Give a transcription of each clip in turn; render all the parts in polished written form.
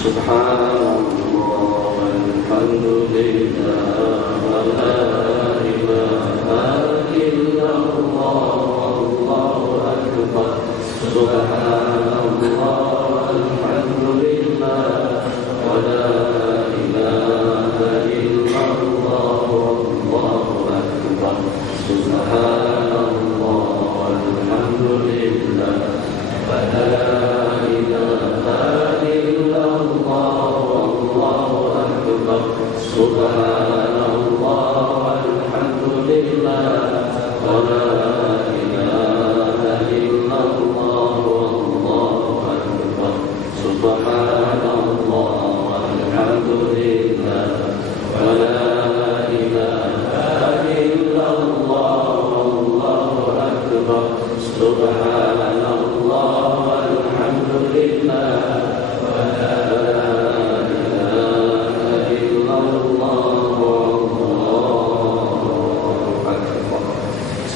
Subhanallah walhamdulillah wa la ilaha illallah wallahu akbar. Subhanallah walhamdulillah wa la ilaha illallah wallahu akbar. Subhanallah walhamdulillah wa la Subhanallah walhamdulillah wa la ilaha illallah wallahu akbar. Subhanallah walhamdulillah wa la ilaha illallah wallahu akbar. Subhanallah walhamdulillah wa la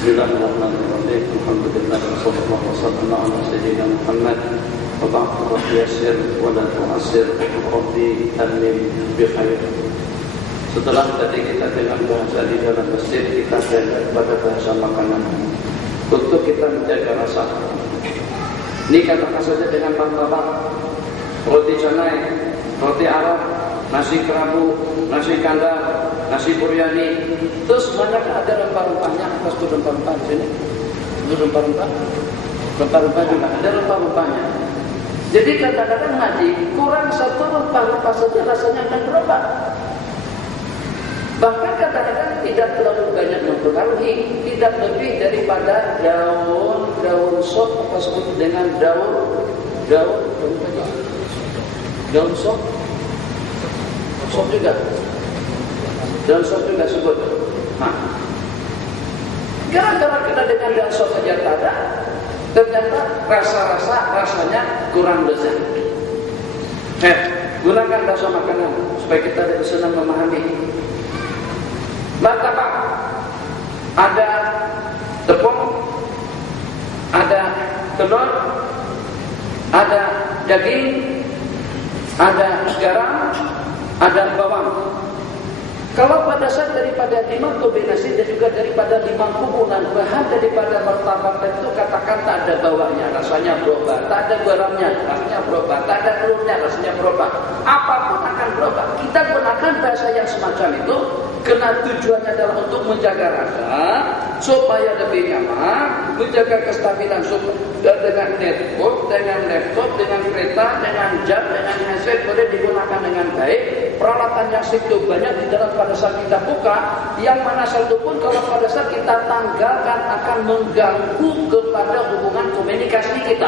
Bismillahirrahmanirrahim. Alhamdulillah wassallallahu wasallam ala sayyidina Muhammad wa ba'd. Rabbi yassir wa la tu'assir, Rabbi amin bi khair. Setelah tadi kita dengar bahasa di dalam masjid, kita belajar pada bahasa makanan untuk kita menjaga rasa. Ini katakan saja dengan martabak, roti canai, roti Arab, nasi kerabu, nasi kandar, nasi biryani, terus banyak ada rempah-rempahnya. Atas itu rempah-rempah di sini, itu rempah-rempah juga ada rempah-rempahnya. Jadi kadang-kadang ngaji kurang satu rempah-rempah saja rasanya akan berubah. Bahkan kadang-kadang tidak terlalu banyak mempengaruhi, tidak lebih daripada daun sop, apa sebut dengan daun sop juga. Daun sop juga sebut. Nah, gara-gara kita dengan daun sop saja tak ada, ternyata rasanya kurang lezat. Gunakan bahasa makanan supaya kita lebih senang memahami. Martabak ada tepung, ada telur, ada daging, ada garam, ada bawang. Kalau pada saat daripada 5 kombinasi dan juga daripada 5 kumpulan bahan daripada martabak itu katakan tak ada bawahnya, rasanya berubah, tak ada garamnya, rasanya berubah, tak ada telurnya, rasanya berubah, apapun akan berubah. Kita gunakan bahasa yang semacam itu karena tujuannya adalah untuk menjaga rasa supaya lebih nyaman, menjaga kestabilan dengan netbook, dengan laptop, dengan kereta, dengan jam, dengan handset boleh digunakan dengan baik. Peralatan yang segitu banyak di dalam pada saat kita buka, yang mana satu pun kalau pada saat kita tanggalkan akan mengganggu kepada hubungan komunikasi kita.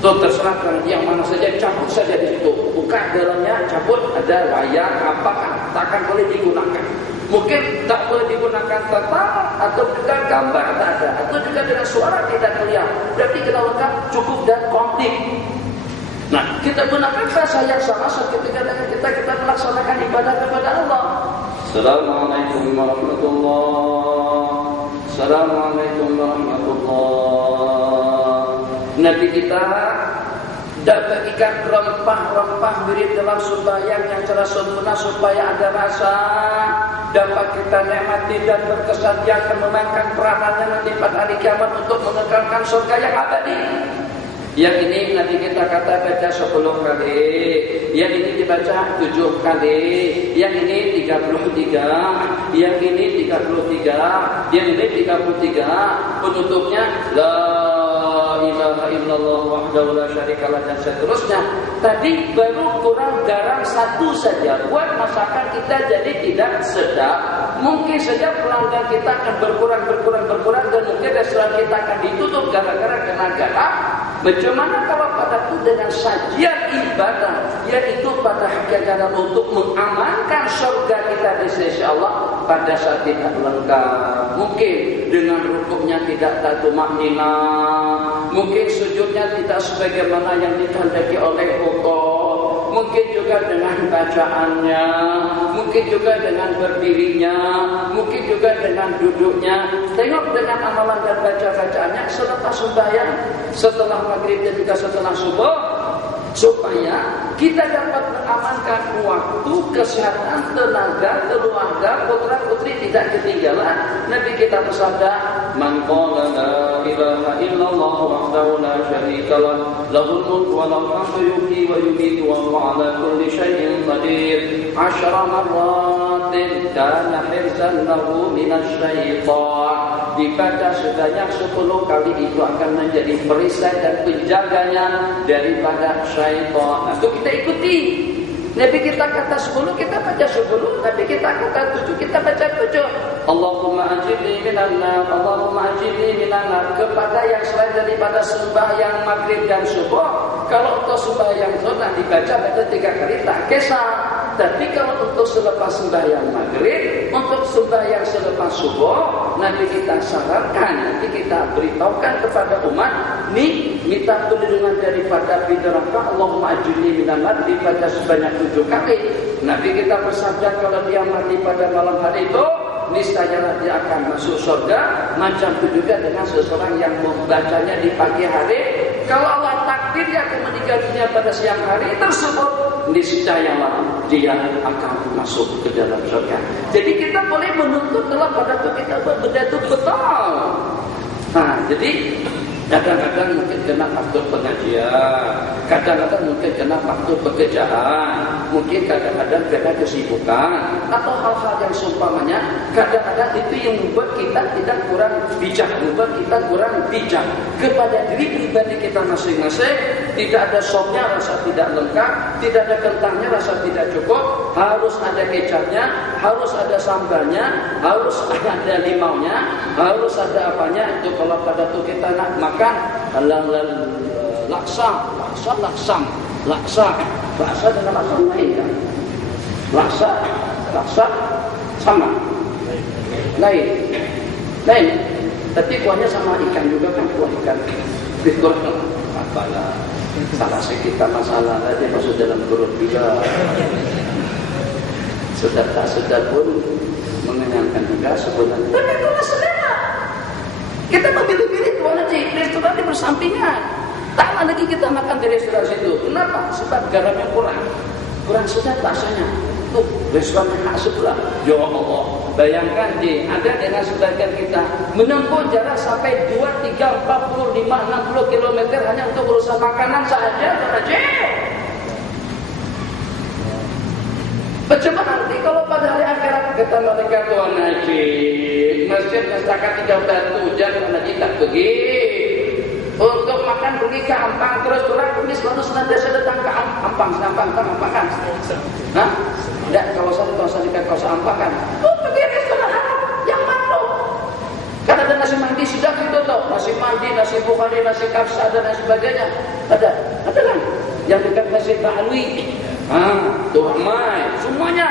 Tuh terserah yang mana saja, cabut saja di situ. Buka dalamnya, cabut, ada layar, apakah takkan boleh digunakan. Mungkin tak boleh digunakan total atau juga gambar tak ada, atau juga dengan suara tidak kelihatan. Berarti kita lengkap, cukup dan komplit. Nah, kita gunakan bahasa yang sama ketika dengan kita melaksanakan ibadah kepada Allah. Assalamualaikum warahmatullahi. Assalamualaikum warahmatullahi. Nabi kita bagikan rempah-rempah mirip dalam sembahyang yang secara sempurna supaya ada rasa, dapat kita nikmati dan berkesan yang akan memainkan peranannya nanti pada hari kiamat untuk mengekalkan surga yang abadi. Yang ini nanti kita kata baca 10 kali, yang ini dibaca 7 kali, yang ini 33, yang ini 33, yang ini 33, penutupnya la ilaha illallah wahdahu la syarikalah dan seterusnya. Tadi baru kurang garam 1 saja buat masakan kita jadi tidak sedap. Mungkin saja pelanggan kita akan berkurang dan mungkin restoran kita akan ditutup gara-gara kena garam. Bagaimana kalau pada itu dengan sajian ibadah, yaitu pada hakikatnya untuk mengamankan surga kita di sisi Allah pada saat tidak lengkap. Mungkin dengan rukuknya tidak tatma'nina, mungkin sujudnya tidak sebagaimana yang dikehendaki oleh Allah. mungkin juga dengan bacaannya, mungkin juga dengan berdirinya, mungkin juga dengan duduknya. Tengok dengan amalan dan baca-bacaannya selepas sembahyang, setelah maghrib dan juga setelah subuh, supaya kita dapat mengamankan waktu, kesehatan, tenaga, keluarga, putra putri tidak ketinggalan. Nabi kita bersabda, "Man qala la ilaha illallah wahdahu la syarika lah, lahul mulku wa lahul hamdu yuhyi wa yumiitu wa huwa ala kulli syai'in qadir. 10 marratin kana hirzan lahu minasy syaitan." Dibaca sebanyak 10 kali itu akan menjadi perisai dan penjaganya daripada syaitan. Nah, itu kita ikuti. Nabi kita kata 10, kita baca 10. Nabi kita kata 7, kita baca 7. Allahumma ajirni minan nar, Allahumma ajirni minan nar. Kepada yang selain daripada sembahyang maghrib dan subuh, kalau untuk sembahyang sunnah dibaca 3 kali tak kisah. Tapi kalau untuk selepas sembahyang maghrib, untuk sembahyang selepas subuh, Nabi kita sarankan, nanti kita beritahukan kepada umat, nih minta perlindungan daripada api neraka, Allahumma ajirni minan nar, dibaca sebanyak 7 kali. Nabi kita bersabda, kalau dia mati pada malam hari itu, niscaya dia akan masuk surga. Macam itu juga dengan seseorang yang membacanya di pagi hari. Kalau Allah takdir dia akan meninggal dunia pada siang hari tersebut, niscayalah dia akan masuk ke dalam surga. Jadi kita boleh menuntut dalam pada itu kita betul betul. Nah, jadi kadang-kadang mungkin kena faktor pengajian, kadang-kadang mungkin kena faktor pekerjaan, mungkin kadang-kadang kena kesibukan, atau hal-hal yang seumpamanya. Kadang-kadang itu yang membuat kita tidak kurang bijak, membuat kita kurang bijak kepada diri pribadi kita masing-masing. Tidak ada sopnya rasa tidak lengkap, tidak ada kentangnya rasa tidak cukup, harus ada kecapnya, harus ada sambalnya, harus ada limaunya, harus ada apanya. Itu kalau pada itu kita nak makan laksa dengan laksa lain kan? Laksa sama lain, tapi kuahnya sama ikan juga kan, kuah ikan. Pikir apalah, salah sedikit masalah aja masuk dalam perut juga. Sedap tak sedap pun mengenyangkan juga sebenarnya. Tapi itulah selera. Kita memilih-pilih tuan aja, restoran di bersampingan. Tak lagi kita makan di restoran situ. Kenapa? Sebab garamnya kurang sedap rasanya. Tuh, restoran hak sebelah. Ya Allah, bayangkan deh, ada dengan sebagian kita menempuh jarak sampai 2, 3, 40, 5, 60 km hanya untuk urusan makanan saja, tuan aja. Bagaimana nanti kalau pada hari akhirat kata mereka, tuan haji, masjid masyarakat tidak batu, jangan haji tak pergi. Untuk makan pergi ke Ampang, terus turun pergi selalu senantiasa datang ke Ampang kan? Hah? Tidak, kalau saya di kawasan Ampang kan? Oh, pergi restoran Arab yang mana? Kan ada nasi mandi sudah gitu tuh, nasi mandi, nasi bukhari, nasi kapsa dan lain sebagainya. Ada kan? Yang dekat Masjid Ba'alwi. Tuh ramai, semuanya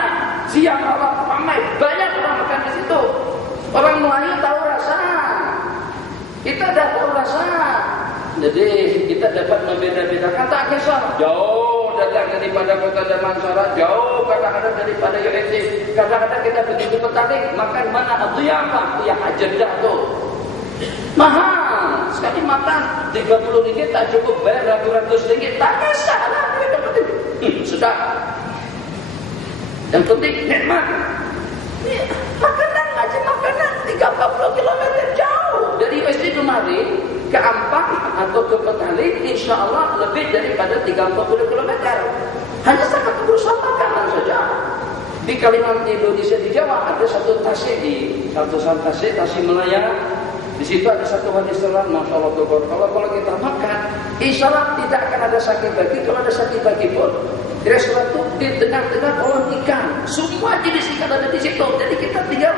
siang malam ramai, banyak orang makan di situ. Orang Melayu tahu rasa, kita dah tahu rasa. Jadi kita dapat membeda-bedakan tak kisah. Jauh datang daripada kota Damansara, jauh kadang-kadang daripada UNC. Kadang-kadang kita pergi ke petani, makan mana? Itu yang apa? Itu yang ajendah tuh. Mahal sekali makan, 30 ringgit tak cukup, bayar ratus-ratus ringgit, tak kisah lah. Sudah. Yang penting nikmat. Makanan 30 km jauh dari USD kemari ke Ampang atau ke Petali, insya Allah lebih daripada 30 km. Hanya sangat berusaha makanan saja. Di Kalimantan Indonesia, di Jawa ada satu tasik Tasik Malaya. Di situ ada satu restoran, masya Allah, kalau kita makan, insya Allah tidak akan ada sakit bagi. Kalau ada sakit bagi pun, di restoran itu di tengah-tengah kolam ikan, semua jenis ikan ada di situ. Jadi kita tinggal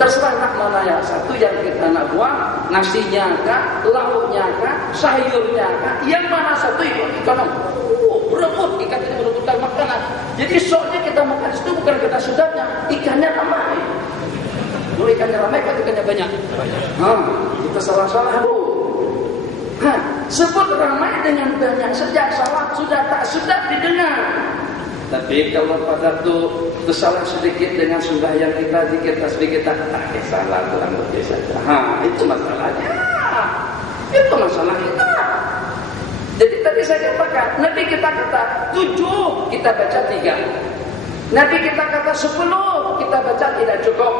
terserah nak mana ya, satu yang kita nak buang, nasinya kah, lauknya kah, sayurnya kah, yang mana satu itu ikan. Berebut ikan itu berebutkan makanan. Jadi soalnya kita makan itu bukan kita sedapnya, ikannya ramai. Kalau ikannya ramai, kan ikannya banyak. Kita salah-salah bu. Sebut ramai dengan banyak sejak salah sudah tak sedap didengar. Tapi kalau pada tuh tersalah sedikit dengan sembahyang kita, dikit sedikit tak salah, kurang lebih saja. Itu masalahnya. Itu masalah kita. Jadi tadi saya katakan, Nabi kita kata 7, kita baca 3. Nabi kita kata 10, kita baca tidak cukup.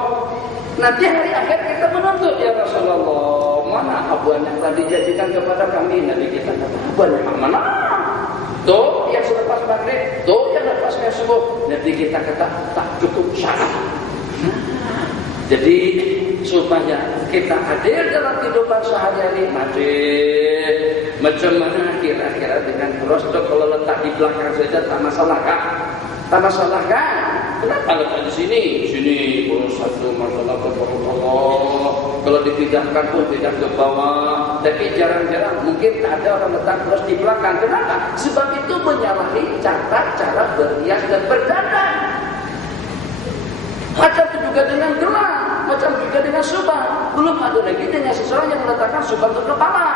Nanti hari akhir kita menuntut, ya Rasulullah, mana abuan yang tadi janjikan kepada kami? Nabi kita kata, abuan yang mana? Tuh yang selepas maghrib, tuh yang lepasnya subuh. Nabi kita kata tak cukup syarat. Jadi supaya kita hadir dalam kehidupan sehari-hari, macam mana kira-kira dengan prostok kalau letak di belakang saja tak masalah kan? Tak masalah kan? Kenapa letak di sini? Sini kalau satu masalah Allah. Kalau dipindahkan pun tidak ke bawah. Tapi jarang-jarang mungkin ada orang letak terus di belakang. Kenapa? Sebab itu menyalahi cara berhias dan berdandan. Macam itu juga dengan gelang, macam juga dengan subah. Belum ada lagi dengan seseorang yang meletakkan subah ke kepala.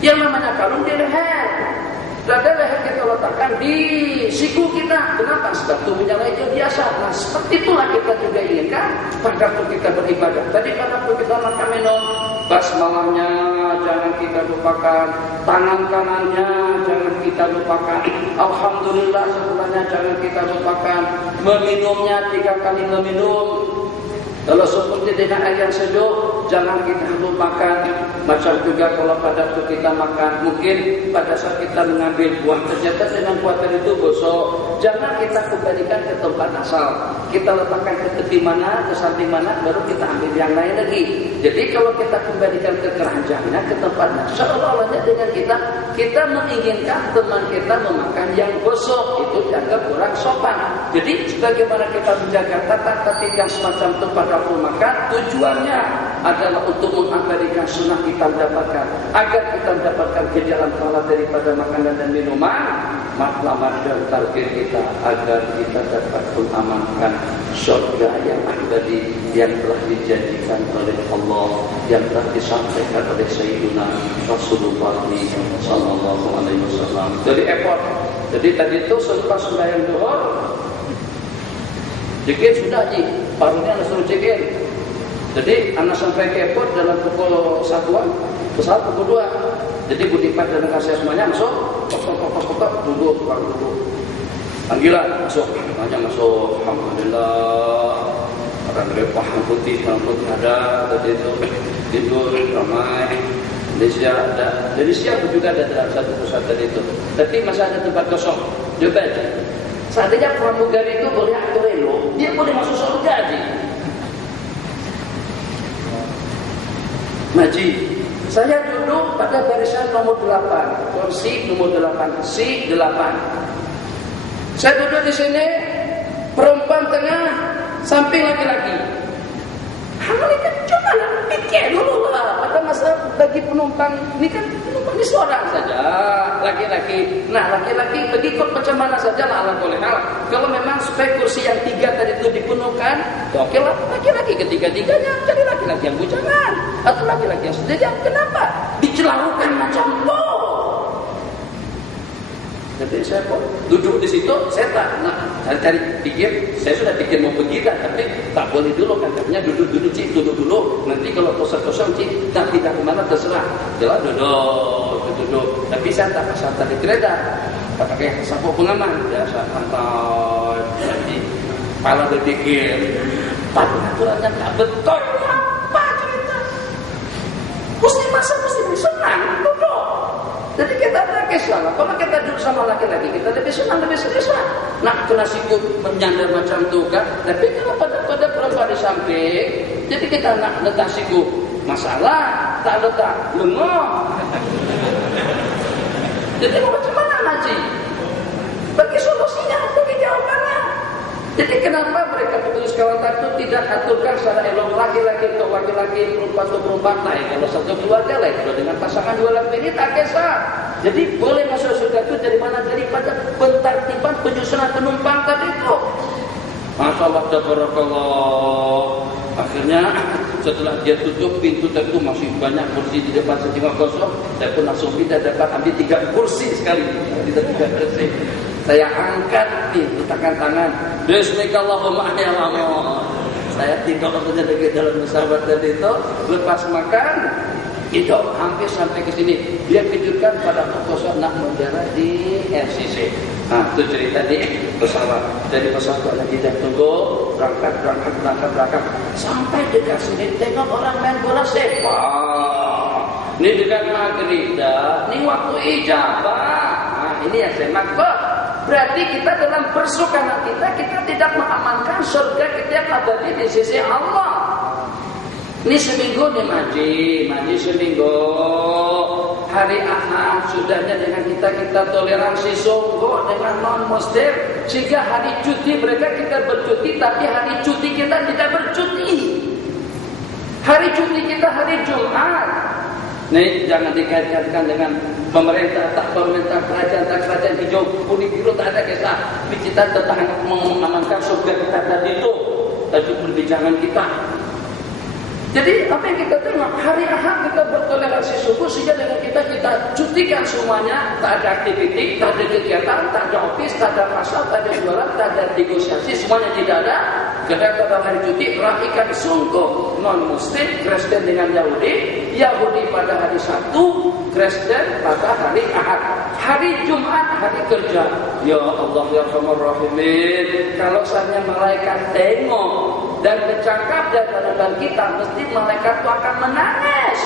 Yang namanya kalung di leher. Ada leher kita letakkan di siku kita. Kenapa? Sebab itu menyalahi itu biasa. Nah, seperti itulah kita juga inginkan pada waktu kita beribadah. Tadi pada waktu kita makan minum, basmalahnya jangan kita lupakan, tangan kanannya jangan kita lupakan, alhamdulillah setelahnya jangan kita lupakan, meminumnya 3 kali meminum. Kalau seperti dengan air yang sejuk, jangan kita lupakan. Macam juga kalau pada waktu kita makan, mungkin pada saat kita mengambil buah, ternyata dengan buah itu gosok, jangan kita kembalikan ke tempat asal. Kita letakkan ke tepi mana, ke samping mana, baru kita ambil yang lain lagi. Jadi kalau kita kembalikan ke keranjangnya, ke tempatnya, seolah-olahnya dengan kita menginginkan teman kita memakan yang gosok, itu dianggap kurang sopan. Jadi sebagaimana kita menjaga tata tertib yang semacam itu pada waktu makan, tujuannya adalah untuk mengabadikan sunnah kita mendapatkan, agar kita mendapatkan ganjaran pahala daripada makanan dan minuman. Matlamat dan target kita agar kita dapat mengamankan surga yang abadi yang telah dijanjikan oleh Allah, yang telah disampaikan oleh Sayyidina Rasulullah sallallahu alaihi wasallam. Jadi effort. Jadi tadi itu selepas sembahyang zuhur, zikir sudah paruhnya anak suruh zikir. Jadi anak sampai ke airport dalam pukul 1-an, pesawat pukul 2. Jadi budipat dan kasih semuanya masuk, kok duduk, tukang duduk. Panggilan masuk, semuanya masuk. Alhamdulillah. Orang repah putih ada, tadi itu tidur ramai. Malaysia ada, dari siapa juga ada dalam satu pusat tadi itu. Tapi masih ada tempat kosong. Coba aja. Seandainya pramugari itu boleh atur elo, dia boleh masuk surga aja. Maji, saya duduk pada barisan nomor 8, kursi nomor 8, C 8. Saya duduk di sini, perempuan tengah, samping laki-laki. Mereka coba lah, pikir dulu lah. Pada masa bagi penumpang, ini kan penumpang ini seorang saja, laki-laki. Nah, laki-laki ikut macam mana saja lah ala boleh hal. Kalau memang supaya kursi yang 3 tadi itu dipenuhkan, oke lah, laki-laki ketiga-tiganya jadi laki-laki yang bujangan atau laki-laki yang sejajar. Kenapa? Dicelarukan macam itu. Jadi saya pun duduk di situ, saya tak cari pikir, saya sudah pikir mau pergi kan, tapi tak boleh dulu kan, katanya duduk dulu, nanti kalau kosong cik, tak tidak kemana terserah, jelas duduk, tapi saya tak pasal tadi kereta, pakai sapu pengaman, biasa santai, nanti kepala berpikir, tapi aturannya tak betul, apa cerita? Mesti senang, duduk. Jadi kita tak kisah. Kalau kita duduk sama laki-laki, kita lebih senang, lebih selesa. Nak kena sikut menyandar macam tu kan. Tapi kalau pada perempuan di samping, jadi kita nak letak sikut, masalah tak letak lengah. Jadi macam mana Haji? Bagi solusinya, bagi jawabannya. Jadi kenapa mereka petugas kawasan itu tidak aturkan secara elok laki-laki untuk laki-laki, perempuan untuk perempuan lain. Kalau satu keluarga lain, kalau dengan pasangan 2 laki ini tak kisah. Jadi boleh masuk surga itu dari mana? Daripada pentertiban penyusunan penumpang tadi itu. Masya Allah, tabarakallah. Akhirnya setelah dia tutup pintu tadi itu masih banyak kursi di depan setengah kosong. Saya pun langsung pindah dapat ambil 3 kursi sekali. Tidak 3 kursi. Saya angkat nih, letakkan tangan. Bismillahirrahmanirrahim. Saya tidur lagi dalam pesawat tadi itu, lepas makan, itu hampir sampai ke sini. Dia kejutkan pada kosong nak mendarat di RCC. Nah, itu cerita di pesawat. Jadi pesawat lagi dah tunggu, berangkat. Sampai dekat sini tengok orang main bola sepak. Ini dekat maghrib dah. Ini waktu ijabah. Nah, ini yang saya maksud. Berarti kita dalam bersukanan kita tidak mengamankan surga kita yang abadi di sisi Allah. Ini seminggu nih maji seminggu. Hari Ahad sudahnya dengan kita toleransi sungguh dengan non-muslim. Sehingga hari cuti mereka kita bercuti, tapi hari cuti kita tidak bercuti. Hari cuti kita hari Jumat. Nih jangan dikaitkan dengan pemerintah, tak pemerintah, kerajaan hijau, kuning, biru, tak ada kisah. Kita tetap mengamankan surga kita tadi itu. Tadi perbincangan kita. Jadi apa yang kita tengok hari Ahad kita bertoleransi subuh sehingga dengan kita cutikan semuanya, tak ada aktiviti, tak ada kegiatan, tak ada office, tak ada pasar, tak ada jualan, tak ada negosiasi, semuanya tidak ada. Karena pada hari cuti raihkan sungguh non-muslim, Kristen dengan Yahudi pada hari Sabtu, Kristen pada hari Ahad. Hari Jumat hari kerja. Ya Allah ya Rahman, kalau saya malaikat tengok dan bercakap dan kita mesti malaikat itu akan menangis.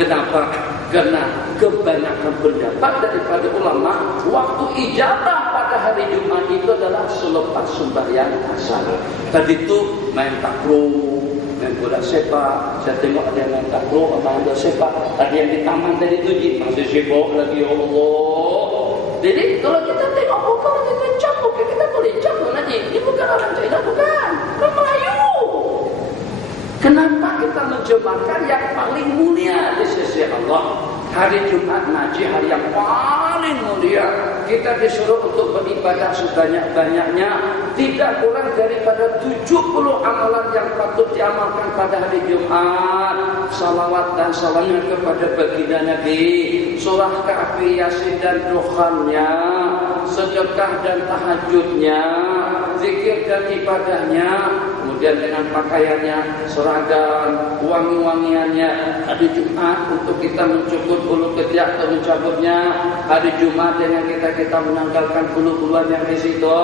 Kenapa? Karena kebanyakan pendapat daripada ulama waktu ijabah pada hari Jumat itu adalah selepas sembahyang asar. Tadi itu main takraw, main bola sepak. Saya tengok ada yang main takraw, main bola sepak. Ada yang di taman tadi itu masih sibuk lagi ya Allah. Jadi kalau kita tengok bukan kita capuk, kita boleh capuk nanti. Ini bukan orang China, bukan. Orang Melayu. Kenapa kita menjemakan yang paling mulia di sisi Allah? Hari Jumat Naji, hari yang paling mulia. Kita disuruh untuk beribadah sebanyak-banyaknya. Tidak kurang daripada 70 amalan yang patut diamalkan pada hari Jumat. Salawat dan salamnya kepada baginda Nabi. Surah Kahfi, Yasin dan Dukhannya. Sedekah dan tahajudnya. Zikir dan ibadahnya. Kemudian dengan pakaiannya, seragam, wangi-wangiannya. Hari Jumat untuk kita mencukur bulu ketiak atau mencabutnya. Hari Jumat dengan kita menanggalkan bulu-buluan yang di situ.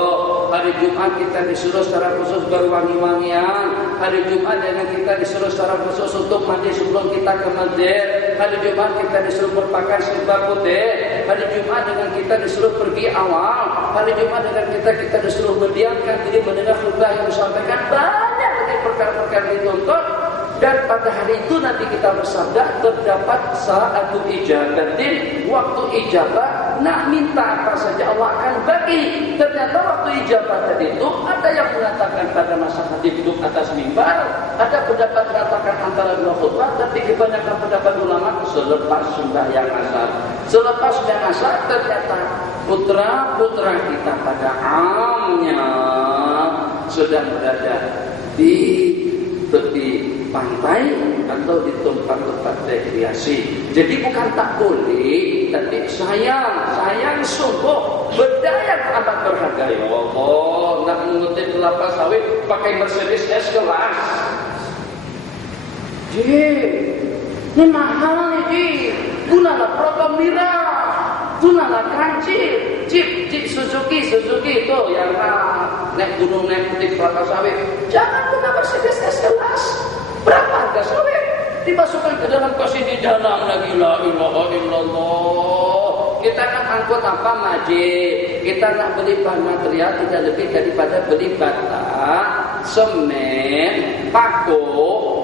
Hari Jumat kita disuruh secara khusus berwangi-wangian. Hari Jumat dengan kita disuruh secara khusus untuk mandi sebelum kita ke masjid. Hari Jumat kita disuruh berpakaian serba putih. Hari Jumat dengan kita disuruh pergi awal. Hari Jumat dengan kita disuruh mendiamkan diri mendengar khutbah yang disampaikan. Banyak lagi perkara-perkara dituntut. Dan pada hari itu nanti kita bersabda terdapat sa'atu ijabatin, waktu ijabah nak minta apa saja Allah akan bagi. Ternyata waktu ijabah tadi itu ada yang mengatakan pada masa hadis duduk atas mimbar, ada pendapat mengatakan antara dua khutbah, tapi kebanyakan pendapat ulama selepas sembahyang asar. Selepas sembahyang asar ternyata putra-putra kita pada amnya sedang berada di tepi pantai atau di tempat-tempat rekreasi. Jadi bukan tak boleh, tapi sayang sungguh berdaya amat berharga. Ya Allah, nak mengutip kelapa sawit pakai Mercedes S-Class. Ini mahal nih, gunalah program mira, gunalah kancil, Jeep Suzuki itu yang naik gunung naik putih kelapa sawit. Jangan guna Mercedes S-Class. Berapa harga sawit? Dimasukkan ke dalam kosin di dalam lagi. La ilaha illallah. Kita nak angkut apa majid? Kita nak beli bahan material tidak lebih daripada beli bata, semen, paku,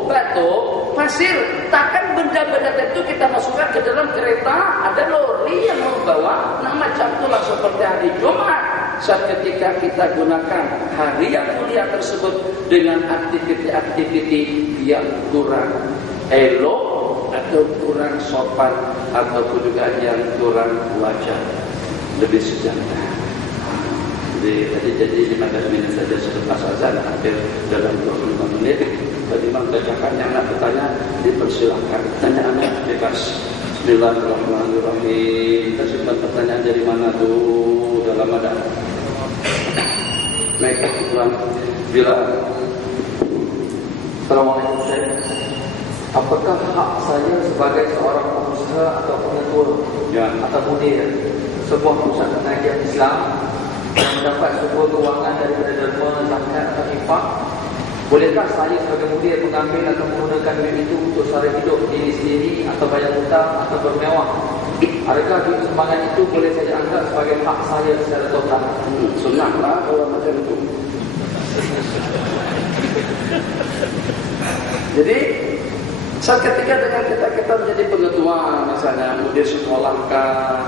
batu, pasir. Takkan benda-benda itu kita masukkan ke dalam kereta. Ada lori yang membawa. Nah macam itulah seperti hari Jumat. Saat ketika kita gunakan hari yang mulia tersebut dengan aktiviti-aktiviti yang kurang elok atau kurang sopan ataupun juga yang kurang wajar, lebih sejahtera. Jadi 15 menit saja selepas azan, hampir dalam 25 menit. Bagi membacakan yang nak bertanya dipersilahkan, tanya anak bebas. Bismillahirrahmanirrahim. Kita simpan pertanyaan dari mana tuh? Dalam ada naik pulang bila. Assalamualaikum Syekh. Apakah hak saya sebagai seorang pengusaha atau pengetua atau mudir sebuah pusat pengajian Islam yang mendapat sebuah keuangan daripada derma, zakat atau infak, bolehkah saya sebagai mudir mengambil atau menggunakan duit itu untuk sara hidup diri sendiri atau bayar hutang atau bermewah? Adakah duit sumbangan itu boleh saya anggap sebagai hak saya secara total? Sunnahlah kalau macam itu. Jadi saat ketika dengan kita menjadi pengetua, misalnya mudir sekolah kah,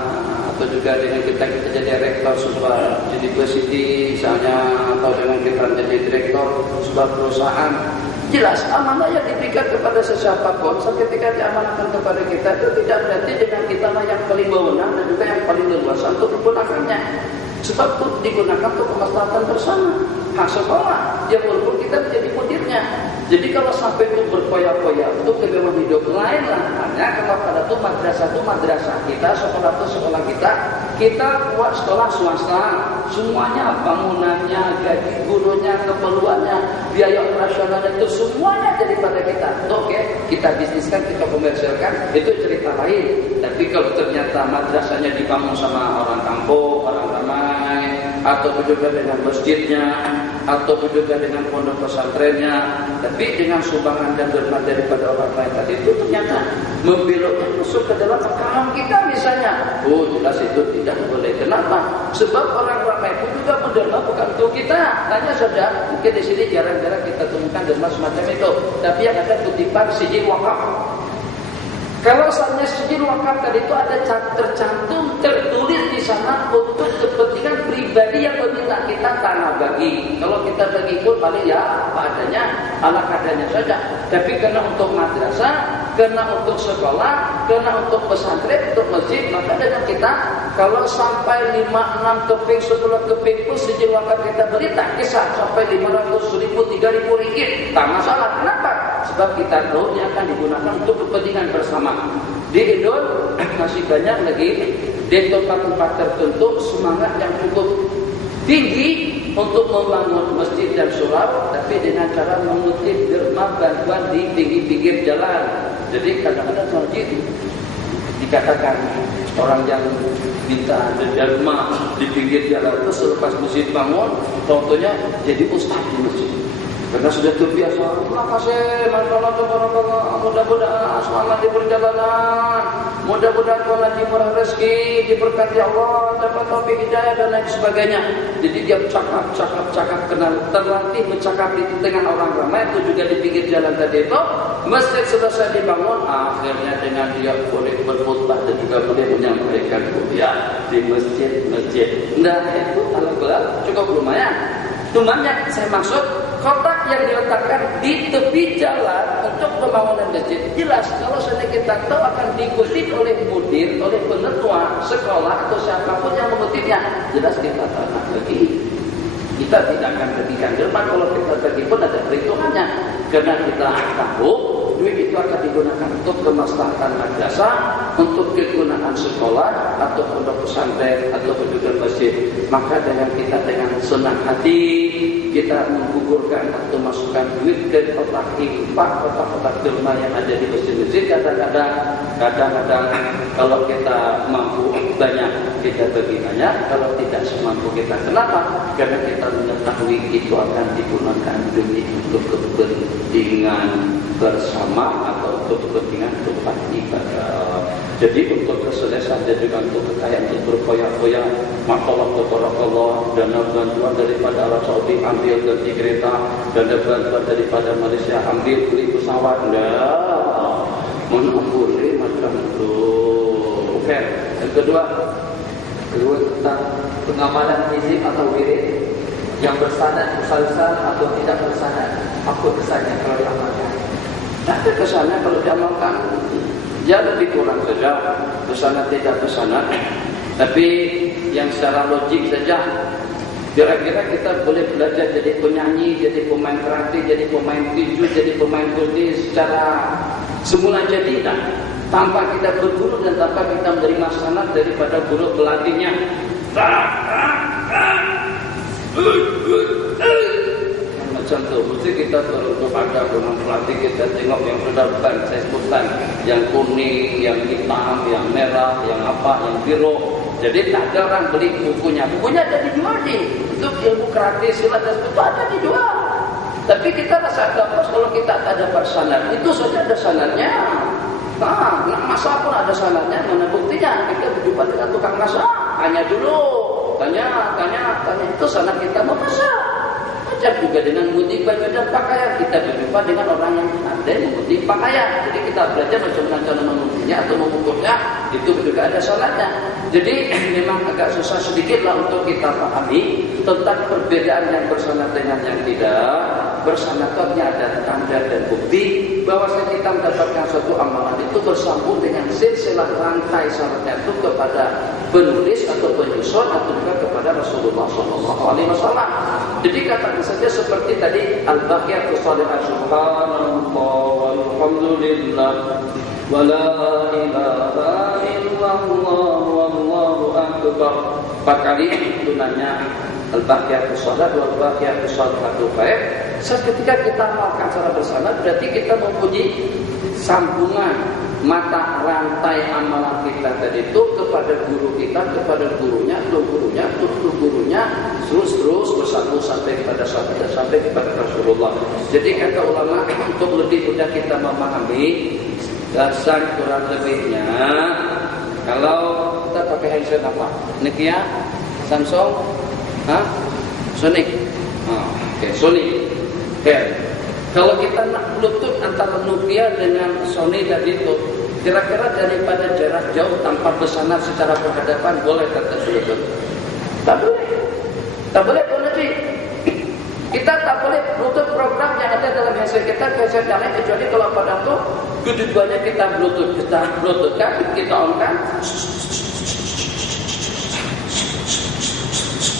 atau juga dengan kita jadi rektor sebuah university misalnya, atau dengan kita menjadi direktur sebuah perusahaan, jelas amanah yang diberikan kepada sesiapapun saat ketika diamanahkan kepada kita itu tidak berarti dengan kita lah yang paling berwenang dan juga yang paling leluasa untuk menggunakannya. Sebab itu digunakan untuk kemaslahatan bersama. Hak sekolah, ya walaupun kita menjadi mudirnya. Jadi kalau sampai itu berpoya-poya untuk kehidupan hidup lain lah. Hanya kalau pada itu madrasah kita, sekolah itu sekolah kita buat sekolah swasta. Semuanya, bangunannya, gaji gurunya, keperluannya, biaya operasionalnya itu semuanya daripada kita. Oke, kita bisniskan, kita komersialkan, itu cerita lain. Tapi kalau ternyata madrasahnya dibangun sama orang kampung, orang ramai, atau juga dengan masjidnya, atau juga dengan pondok pesantrennya, tapi dengan sumbangan dan derma daripada orang lain tadi itu ternyata membeloknya masuk ke dalam akal kita misalnya. Oh, jelas itu tidak boleh. Kenapa? Sebab orang ramai pun juga menderma bukan untuk kita. Hanya saja mungkin di sini jarang-jarang kita temukan derma semacam itu. Tapi yang ada kutipan sijil wakaf. Kalau saatnya sijil wakaf tadi itu ada tercantum, tertulis di sana untuk kepentingan pribadi yang meminta kita tanah bagi. Kalau kita bagi pun paling ya apa adanya, ala kadarnya saja. Tapi karena untuk madrasah, karena untuk sekolah, karena untuk pesantren, untuk masjid, maka dengan kita kalau sampai 5, 6 keping, 10 keping pun sijil wakaf kita beri tak kisah sampai 500.000, 3.000 ringgit, tak masalah. Kenapa? Sebab kita tahu dia akan digunakan untuk kepentingan bersama. Di Indon masih banyak lagi di tempat-tempat tertentu semangat yang cukup tinggi untuk membangun masjid dan surau, tapi dengan cara mengutip derma bantuan di pinggir jalan. Jadi kadang-kadang masjid dikatakan orang yang minta derma di pinggir jalan itu selepas masjid bangun, contohnya jadi ustaz di masjid. Karena sudah terbiasa, terima kasih, masyaallah, tabarakallah, mudah-mudahan selamat di perjalanan, mudah-mudahan Tuhan murah rezeki, diberkati Allah, dapat taufik hidayah dan lain sebagainya. Jadi dia cakap, kenal, terlatih bercakap di tengah orang ramai, itu juga di pinggir jalan tadi itu. Masjid selesai dibangun, akhirnya dengan dia boleh berkhutbah dan juga boleh menyampaikan kuliah di masjid. Nah itu alhamdulillah cukup lumayan. Cuman yang saya maksud, kotak yang diletakkan di tepi jalan untuk pembangunan masjid, jelas kalau sudah kita tahu akan diikuti oleh mudir, oleh penetua sekolah atau siapapun yang mengutipnya, jelas kita tanah lagi. Kita tidak akan ketinggian derma kalau kita bagi pun ada perhitungannya, karena kita tahu duit itu akan digunakan untuk kemaslahatan madrasah, untuk kegunaan sekolah atau pondok pesantren atau juga masjid. Maka dengan senang hati kita menggugurkan atau masukkan duit ke kotak infak, kotak-kotak derma yang ada di masjid-masjid. Kadang-kadang kalau kita mampu banyak kita bagi banyak, kalau tidak semampu kita. Kenapa? Karena kita mengetahui itu akan digunakan demi untuk kepentingan bersama atau untuk kepentingan tempat ibadah. Jadi untuk keselesan dan juga untuk kekayaan, untuk berfoya-foya, masalah tabarakallah, dana bantuan daripada Arab Saudi ambil ganti kereta, dana bantuan daripada Malaysia ambil beli pesawat. Nah, mana boleh macam itu. Oke. Yang kedua tentang pengamalan hizib atau wirid yang bersanad musalsal atau tidak bersanad. Apa kesannya kalau diamalkan? Ada kesannya kalau diamalkan. Ya lebih kurang saja, kesana tidak kesana. Tapi yang secara logik saja, kira-kira kita boleh belajar jadi penyanyi, jadi pemain karate, jadi pemain tinju, jadi pemain guldi secara semula jadi tak? tanpa kita berguru dan tanpa kita menerima sanad daripada guru pelatihnya. Macam tu, mesti kita turun kepada dengan pelatih kita tengok yang sudah bukan saya sebutkan, yang kuning, yang hitam, yang merah, yang apa, yang biru. Jadi tak ada orang beli bukunya. Bukunya ada dijual di untuk ilmu gratis, silat dan itu ada dijual. Tapi kita rasa gapos kalau kita tak ada bersanad. Itu saja ada sanadnya. Nak masak pun ada sanadnya. Mana buktinya? Kita berjumpa dengan tukang masak. Tanya dulu. Tanya. Itu sanad kita mau masak. Macam juga dengan mengundi baju dan pakaian. Kita berjumpa dengan orang yang pandai mengundi pakaian. Jadi kita belajar macam mana cara mengundinya atau mengukurnya. Itu juga ada sanadnya. Jadi memang agak susah sedikit lah untuk kita pahami tentang perbedaan yang bersanad dengan yang tidak. Bersanadnya ada tanda dan bukti bahwa kita mendapatkan suatu amalan itu bersambung dengan silsilah rantai syaratnya itu kepada penulis atau penyusun atau juga kepada Rasulullah SAW. Jadi katakan saja seperti tadi al-baqiyatus shalihah subhanallah walhamdulillah wa la ilaha illallah wallahu akbar. 4 kali tunanya al-baqiyatus shalihah wal baqiyatus shalihatul khair. Seketika kita melakukan secara bersama berarti kita mempunyai sambungan mata rantai amalan kita tadi itu kepada guru kita, kepada gurunya, gurunya, terus bersambung sampai kepada Rasulullah. Jadi kata ulama untuk lebih mudah kita memahami dasar kurang lebihnya, kalau kita pakai handset apa? Nokia, Samsung, Sony. Sony. Kalau kita nak Bluetooth antara Nokia dengan Sony tadi itu, kira-kira daripada jarak jauh tanpa bersanad secara berhadapan boleh kata Bluetooth? Tak boleh Tuan Haji. Kita tak boleh Bluetooth program yang ada dalam handset kita ke handset yang lain, kecuali kalau pada itu kedua-duanya kita Bluetooth kan, kita on kan.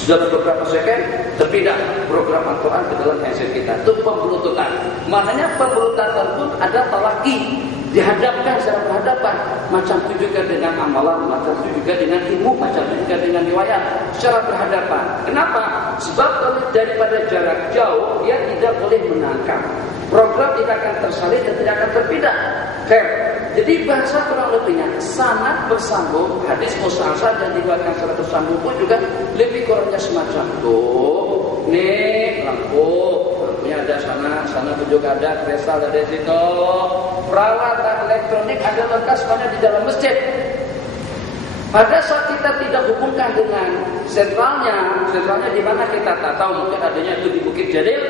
Dalam beberapa second terpindah program Al-Quran ke dalam handset kita. Itu pemblututan. Maknanya pemblututan pun ada talaki, dihadapkan secara berhadapan. Macam itu juga dengan amalan, macam itu juga dengan ilmu, macam itu juga dengan riwayat secara berhadapan. Kenapa? Sebab kalau daripada jarak jauh dia tidak boleh menangkap. Program tidak akan tersalin dan tidak akan terpindah. Jadi bahasa kurang lebihnya sanad bersambung, hadis musalsal dan diriwayatkan secara bersambung pun juga lebih kurangnya semacam itu. Nih lampunya ada sana pun juga ada kristal ada di situ. Peralatan elektronik ada lengkap semuanya di dalam masjid. Pada saat kita tidak hubungkan dengan sentralnya di mana kita tak tahu, mungkin adanya itu di Bukit Jadil,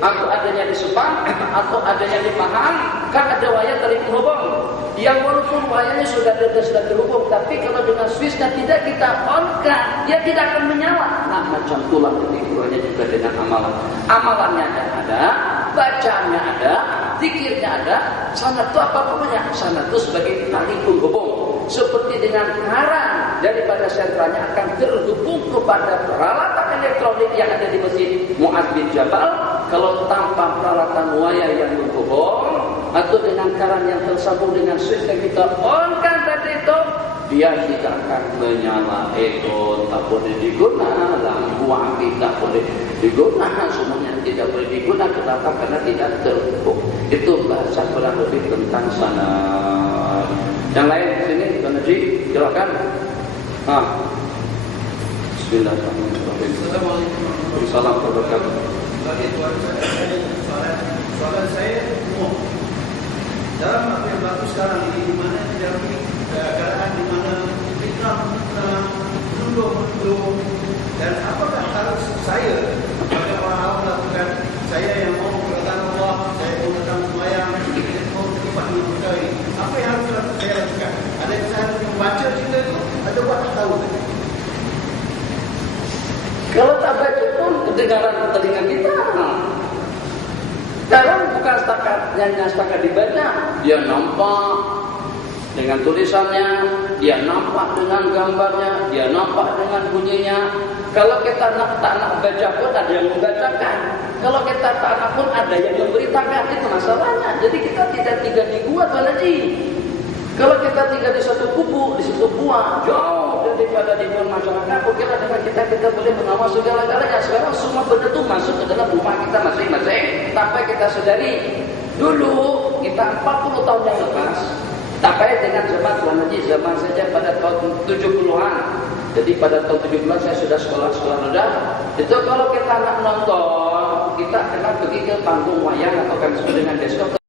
atau adanya di Sepang, atau adanya di Pahang, kan ada wayar tali penghubung. Yang walaupun wayarnya sudah terhubung, tapi kalau dengan switchnya tidak kita on-kan, dia tidak akan menyala. Nah, macam tulang ketinggiannya juga dengan amalan. Amalannya ada, bacaannya ada, zikirnya ada, sanad itu apa namanya? Sanad itu sebagai tali penghubung. Seperti dengan karang daripada sentralnya akan terhubung kepada peralatan elektronik yang ada di Masjid Mu'adz bin Jabal. Kalau tanpa peralatan wayar yang menghubung atau dengan karang yang tersambung dengan switch yang kita on kan tadi itu, dia tidak akan menyala. Itu tak boleh digunakan, lampu api tak boleh digunakan, semuanya tidak boleh digunakan. Kenapa? Karena tidak terhubung. Itu bahasa kurang lebih tentang sanad. Yang lain di sini, Tuan Haji, silakan. Bismillahirrahmanirrahim. Assalamualaikum warahmatullahi wabarakatuh. Bagi tuan saya, soalan saya umum. Dalam apa yang berlaku sekarang ini, di mana terjadi keadaan di mana fitnah menuduh, dan apakah harus saya, pada orang melakukan, saya yang mau mengatakan Allah, saya mau datang sembahyang, saya mau terlibat dengan perkara ini, apa yang harus saya lakukan? Ada yang saya harus membaca cerita itu, atau buat tak tahu saja? Kalau tak baca pun kedengaran telinga kita. Sekarang bukan setakat dibaca, dia nampak dengan tulisannya, dia nampak dengan gambarnya, dia nampak dengan bunyinya. Kalau kita tak nak baca pun ada yang membacakan. Kalau kita tak nak pun ada yang memberitakan. Itu masalahnya. Jadi kita tidak dibuat Tuan Haji. Kalau kita tinggal di satu kubu, di satu gua, jauh daripada di luar masyarakat, kira dengan kita boleh mengawal segala-galanya. Sekarang semua benda itu masuk ke dalam rumah kita masing-masing. Tanpa kita sadari. Dulu kita 40 tahun yang lepas, sampai dengan zaman Tuan Haji, zaman saja pada tahun 70-an. Jadi pada tahun 70-an saya sudah sekolah rendah. Itu kalau kita nak nonton, kita kena pergi ke panggung wayang atau kami sebut dengan bioskop.